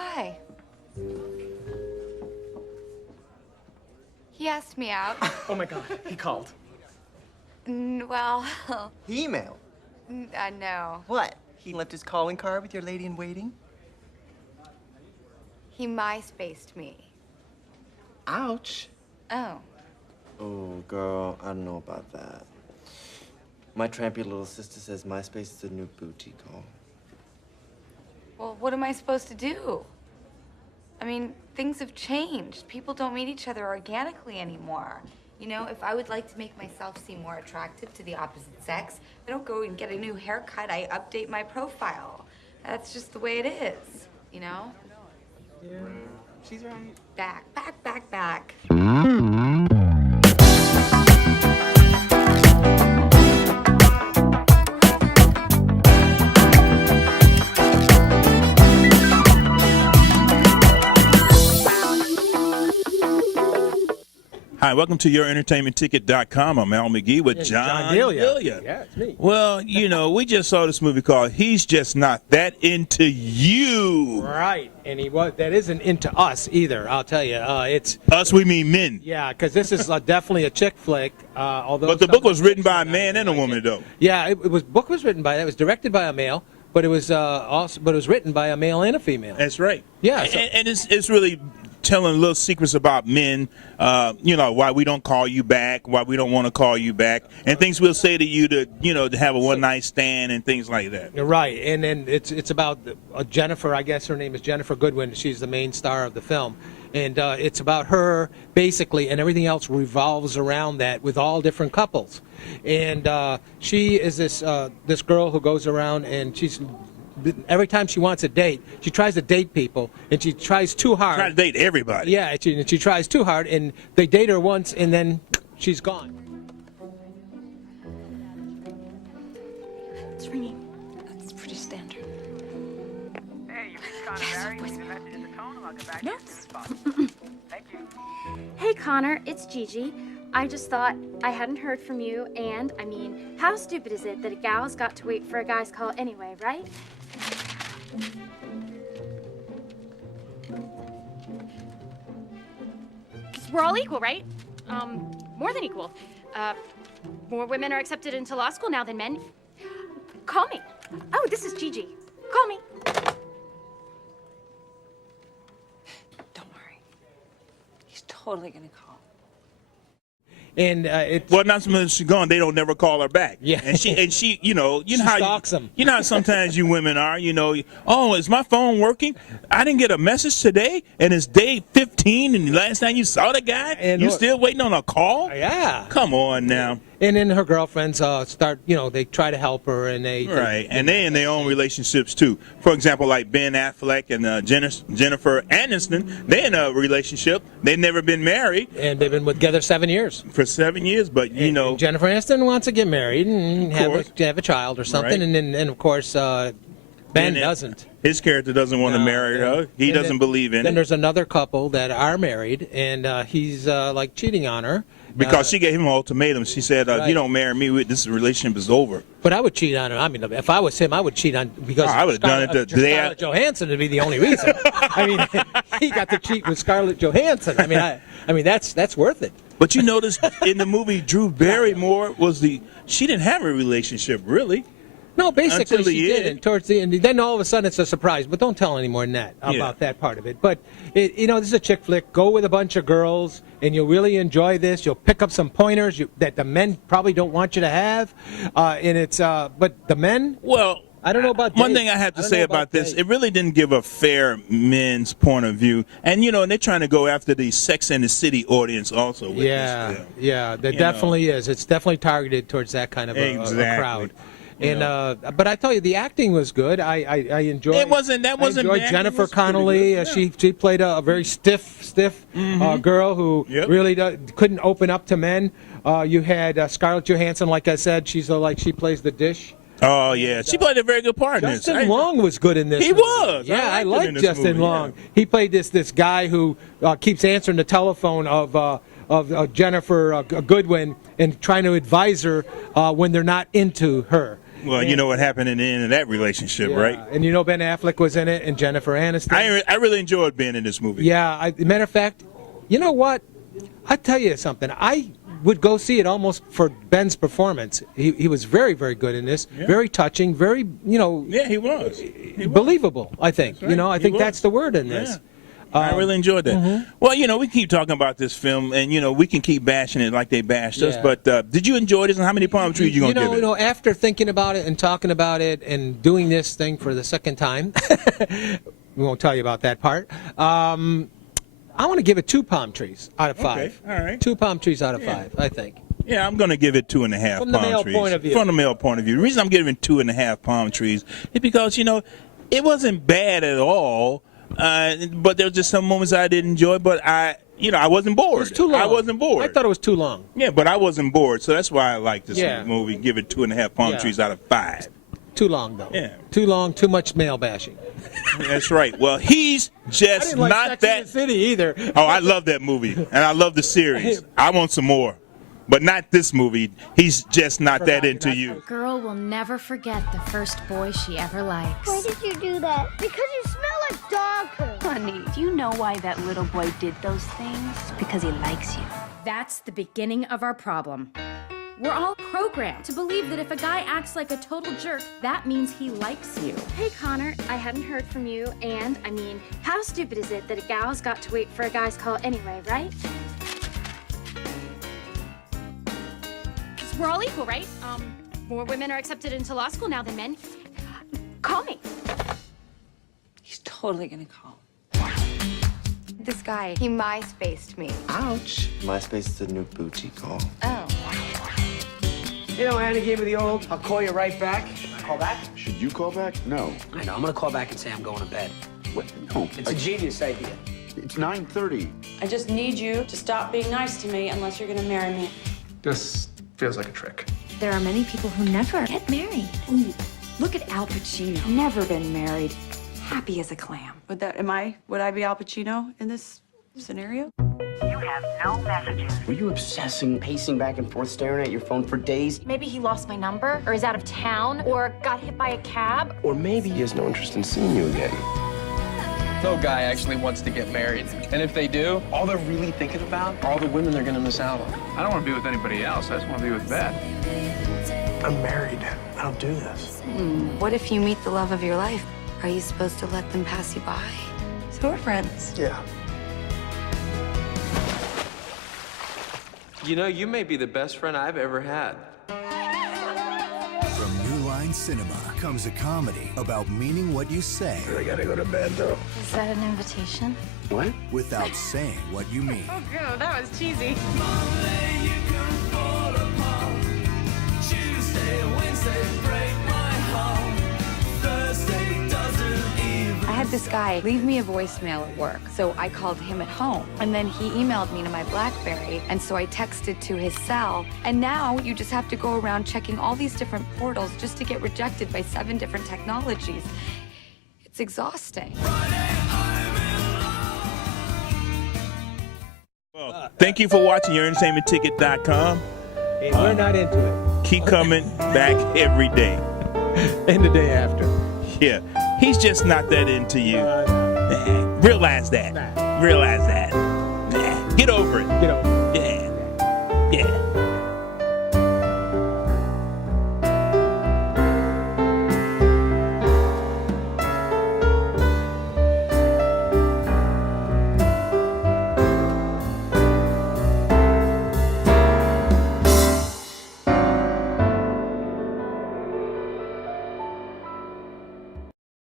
Hi. He asked me out. Oh my God, he called. Well, He emailed. no. What? He left his calling card with your lady in waiting? He MySpaced me. Ouch. Oh. Oh, girl, I don't know about that. My trampy little sister says MySpace is the new boutique home. Well, what am I supposed to do? I mean, things have changed. People don't meet each other organically anymore. You know, if I would like to make myself seem more attractive to the opposite sex, I don't go and get a new haircut. I update my profile. That's just the way it is, you know? Yeah, she's right. Back. Hi, welcome to YourEntertainmentTicket.com. I'm Al McGee with John Delia. Yeah, it's me. Well, you know, we just saw this movie called He's Just Not That Into You. Right, and that isn't into us either, I'll tell you. It's Us, we mean men. Yeah, because this is definitely a chick flick. Although, But the book was written by a man and a woman, though. Yeah, it was written by. It was directed by a male, but it was written by a male and a female. That's right. Yeah, so- and it's really telling little secrets about men, you know, why we don't call you back, why we don't want to call you back, and things we'll say to you to, you know, to have a one-night stand and things like that. Right, and then it's about Ginnifer. I guess her name is Ginnifer Goodwin. She's the main star of the film, and it's about her basically, and everything else revolves around that with all different couples. And she is this girl who goes around and every time she wants a date, she tries to date people, and she tries too hard. Try to date everybody. Yeah, she tries too hard, and they date her once, and then she's gone. It's ringing. That's pretty standard. Hey, you reached Connor Barry. Leave a message in the tone, and I'll get back to you as soon as possible. Thank you. Hey, Connor, it's Gigi. I just thought I hadn't heard from you, and, I mean, how stupid is it that a gal's got to wait for a guy's call anyway, right? Because we're all equal, right? More than equal. More women are accepted into law school now than men. Call me. Oh, this is Gigi. Call me. Don't worry. He's totally gonna call. And Well, not so much she's gone, they don't never call her back. Yeah. And she, you know She how stalks 'em. You know how sometimes you women are, you know, oh, is my phone working? I didn't get a message today, and it's day 15, and the last time you saw the guy, And you look- still waiting on a call? yeah. Come on now. And then her girlfriends start, you know, they try to help her, and Right, and they in their own relationships too. For example, like Ben Affleck and Ginnifer Aniston, they in a relationship. They've never been married and they've been together 7 years. for 7 years, but you know, And Jennifer Aniston wants to get married and course. have a child or something, Right. and of course Ben then doesn't. His character doesn't want to No, marry yeah. her. He And doesn't then- believe in Then it there's another couple that are married, and he's like cheating on her. because she gave him an ultimatum. She said, Right. "You don't marry me, this relationship is over." But I would cheat on her. I mean, if I was him, I would cheat on because Oh, I would've done it the day Scarlett Johansson would be the only reason. I mean, he got to cheat with Scarlett Johansson. I mean, that's worth it. But you notice in the movie, Drew Barrymore she didn't have a relationship really. No, basically Until the she did, end. and towards the end, then all of a sudden it's a surprise. But don't tell any more than that about that part of it. But you know, this is a chick flick. Go with a bunch of girls, and you'll really enjoy this. You'll pick up some pointers that the men probably don't want you to have, and it's but the men. Well, I don't know about one Dave. thing I have to I don't say know about this, Dave. it really didn't give a fair men's point of view, and you know, and they're trying to go after the Sex and the City audience also. With Yeah, this film. yeah, there You definitely is. It's definitely targeted towards that kind of a crowd. You And but I tell you, the acting was good. I enjoyed. It wasn't- that wasn't I enjoyed bad. It Jennifer was pretty Connelly. good, yeah. She played a very stiff girl who Yep. really couldn't open up to men. You had Scarlett Johansson, like I said, she plays the dish. Oh yeah, she played a very good part in this. Justin Long was good in this. He movie. was. Yeah, I I liked him like in this Justin movie, Long. yeah. He played this guy who keeps answering the telephone of Jennifer Goodwin and trying to advise her when they're not into her. Well, you know what happened in the end of that relationship, right? And you know Ben Affleck was in it, and Jennifer Aniston. I really enjoyed being in this movie. Yeah, matter of fact, you know what? I tell you something. I would go see it almost for Ben's performance. He was very, very good in this. Yeah. Very touching. Very, Yeah, he was. believable. I think. Right. I He think was. that's the word in this. Yeah. I really enjoyed that. Well, we keep talking about this film, and we can keep bashing it like they bashed us. Yeah. But did you enjoy this? And how many palm trees you gonna give it? After thinking about it and talking about it and doing this thing for the second time, we won't tell you about that part. I want to give it 2 palm trees out of 5. Okay, all right. 2 palm trees out of 5, I think. Yeah, I'm going to give it 2.5 From the palm male trees. point of view. From the male point of view. The reason I'm giving 2.5 palm trees is because, it wasn't bad at all, but there were just some moments I didn't enjoy, but I wasn't bored. It was too long. I wasn't bored. I thought it was too long. Yeah, but I wasn't bored, so that's why I like this Yeah. movie. Give it 2.5 palm Yeah. trees out of 5. Too long, though. Yeah. Too long, too much male bashing. That's right. Well, he's just I didn't like not Sex and that. the City either. Oh, I love that movie, and I love the series. I want some more, but not this movie. He's just not that into you. Girl will never forget the first boy she ever likes. Why did you do that? Because you smell like dog poo. Honey, do you know why that little boy did those things? Because he likes you. That's the beginning of our problem. We're all programmed to believe that if a guy acts like a total jerk, that means he likes you. Hey, Connor, I hadn't heard from you, and, how stupid is it that a gal's got to wait for a guy's call anyway, right? 'Cause we're all equal, right? More women are accepted into law school now than men. Call me. He's totally gonna call. This guy, he MySpaced me. Ouch. MySpace is the new booty call. Oh. Annie gave me the old, I'll call you right back. Call back? Should you call back? No. I know, I'm gonna call back and say I'm going to bed. What? No. It's a genius idea. It's 9:30. I just need you to stop being nice to me unless you're gonna marry me. This feels like a trick. There are many people who never get married. Ooh, look at Al Pacino. Never been married. Happy as a clam. Would I be Al Pacino in this scenario? You have no messages. Were you obsessing, pacing back and forth, staring at your phone for days? Maybe he lost my number, or is out of town, or got hit by a cab. Or maybe he has no interest in seeing you again. No guy actually wants to get married. And if they do, all they're really thinking about are all the women they're gonna miss out on. I don't want to be with anybody else. I just want to be with Beth. I'm married. I don't do this. What if you meet the love of your life? Are you supposed to let them pass you by? So we're friends. Yeah. You may be the best friend I've ever had. From New Line Cinema comes a comedy about meaning what you say. I gotta go to bed, though. Is that an invitation? What? Without saying what you mean. Oh, God, that was cheesy. I had this guy leave me a voicemail at work, so I called him at home. And then he emailed me to my BlackBerry, and so I texted to his cell. And now you just have to go around checking all these different portals just to get rejected by 7 different technologies. It's exhausting. Well, thank you for watching YourEntertainmentTicket.com. Hey, we're not into it. Keep coming back every day. And the day after. Yeah, he's just not that into you. Realize that. Realize that. Get over it. Get over it. Yeah. Yeah.